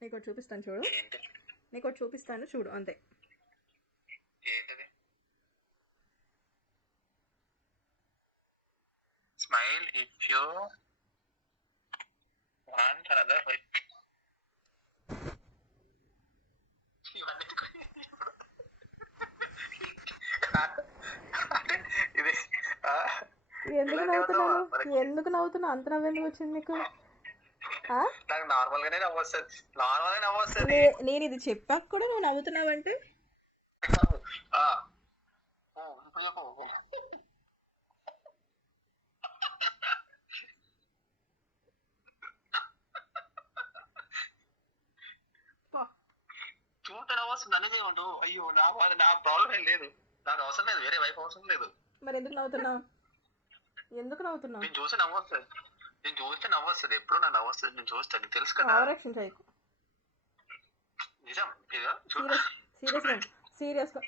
నీకు ఒకటి చూపిస్తాను చూడు. ఏంటి నీకు ఒకటి చూపిస్తాను చూడు అంతే. ఏంటది? Smile if you want another hit. ఇవన్నీ అంటే ఇది ఎందుకు నవ్వుతున్నావు? ఎందుకు నవ్వుతున్నావు? అంత నవ్వెందుకు వచ్చింది నీకు? నాకు నార్మల్ గానే నవ్వొస్తుంది. నేను ఇది చెప్పాక కూడా నువ్వు నవ్వుతున్నావంటే చూడ నవ్వొస్తుంది అనేది ఏమంటు. అయ్యో నా ప్రాబ్లం ఏం లేదు, నాకు అవసరం లేదు, వేరే వైఫ్ అవసరం లేదు. మరి ఎందుకు నవ్వుతున్నావు? ఎందుకు నవ్వుతున్నావు? నేను చూస్తే నవ్వొస్తుంది, ఎప్పుడు నాకు నవ్వొస్తుంది. నేను చూస్తాను, నీకు తెలుసు కదా. ఓవరాక్షన్ చేయకు. నిజం ఇదా సీరియస్గా